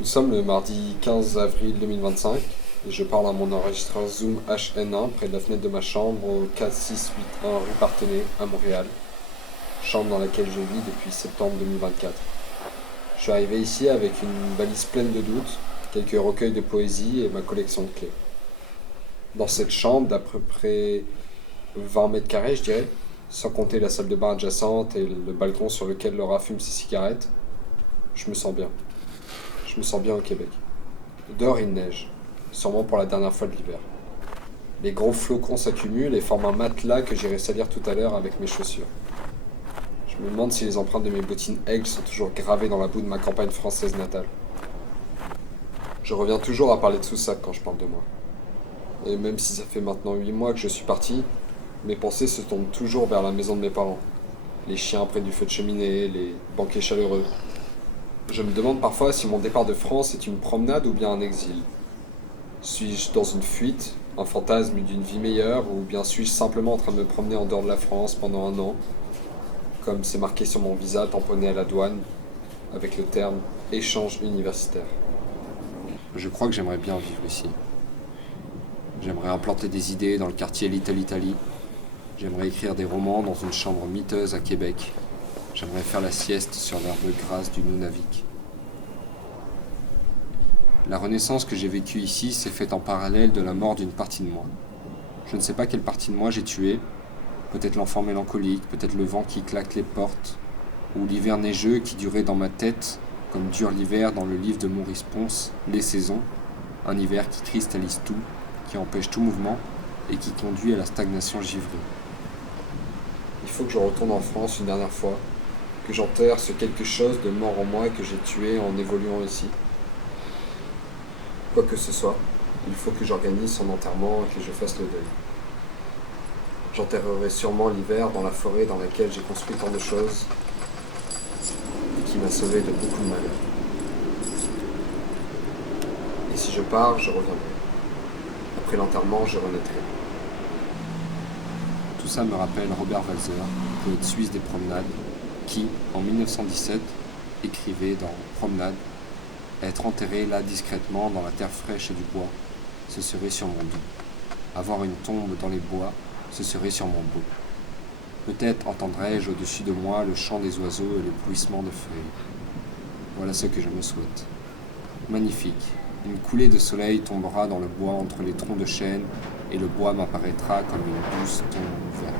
Nous sommes le mardi 15 avril 2025 et je parle à mon enregistreur Zoom HN1 près de la fenêtre de ma chambre au 4681 rue Partenay à Montréal, chambre dans laquelle je vis depuis septembre 2024. Je suis arrivé ici avec une valise pleine de doutes, quelques recueils de poésie et ma collection de clés. Dans cette chambre d'à peu près 20 mètres carrés, je dirais, sans compter la salle de bain adjacente et le balcon sur lequel Laura fume ses cigarettes, je me sens bien. Je me sens bien au Québec. Dehors, il neige, sûrement pour la dernière fois de l'hiver. Les gros flocons s'accumulent et forment un matelas que j'irai salir tout à l'heure avec mes chaussures. Je me demande si les empreintes de mes bottines aigles sont toujours gravées dans la boue de ma campagne française natale. Je reviens toujours à parler de Soussac quand je parle de moi. Et même si ça fait maintenant 8 mois que je suis parti, mes pensées se tournent toujours vers la maison de mes parents. Les chiens près du feu de cheminée, les banquets chaleureux. Je me demande parfois si mon départ de France est une promenade ou bien un exil. Suis-je dans une fuite, un fantasme d'une vie meilleure, ou bien suis-je simplement en train de me promener en dehors de la France pendant un an, comme c'est marqué sur mon visa tamponné à la douane, avec le terme échange universitaire. Je crois que j'aimerais bien vivre ici. J'aimerais implanter des idées dans le quartier Little Italy. J'aimerais écrire des romans dans une chambre miteuse à Québec. J'aimerais faire la sieste sur l'herbe grasse du Nunavik. La renaissance que j'ai vécue ici s'est faite en parallèle de la mort d'une partie de moi. Je ne sais pas quelle partie de moi j'ai tuée, peut-être l'enfant mélancolique, peut-être le vent qui claque les portes, ou l'hiver neigeux qui durait dans ma tête, comme dure l'hiver dans le livre de Maurice Ponce, Les Saisons, un hiver qui cristallise tout, qui empêche tout mouvement et qui conduit à la stagnation givrée. Il faut que je retourne en France une dernière fois, que j'enterre ce quelque chose de mort en moi que j'ai tué en évoluant ici. Quoi que ce soit, il faut que j'organise son enterrement et que je fasse le deuil. J'enterrerai sûrement l'hiver dans la forêt dans laquelle j'ai construit tant de choses et qui m'a sauvé de beaucoup de malheur. Et si je pars, je reviendrai. Après l'enterrement, je renaîtrai. Tout ça me rappelle Robert Walser, poète suisse des promenades, qui, en 1917, écrivait dans Promenade: être enterré là discrètement dans la terre fraîche du bois, ce serait sûrement doux. Avoir une tombe dans les bois, ce serait sûrement beau. Peut-être entendrai-je au-dessus de moi le chant des oiseaux et le bruissement de feuilles. Voilà ce que je me souhaite. Magnifique. Une coulée de soleil tombera dans le bois entre les troncs de chêne et le bois m'apparaîtra comme une douce tombe verte.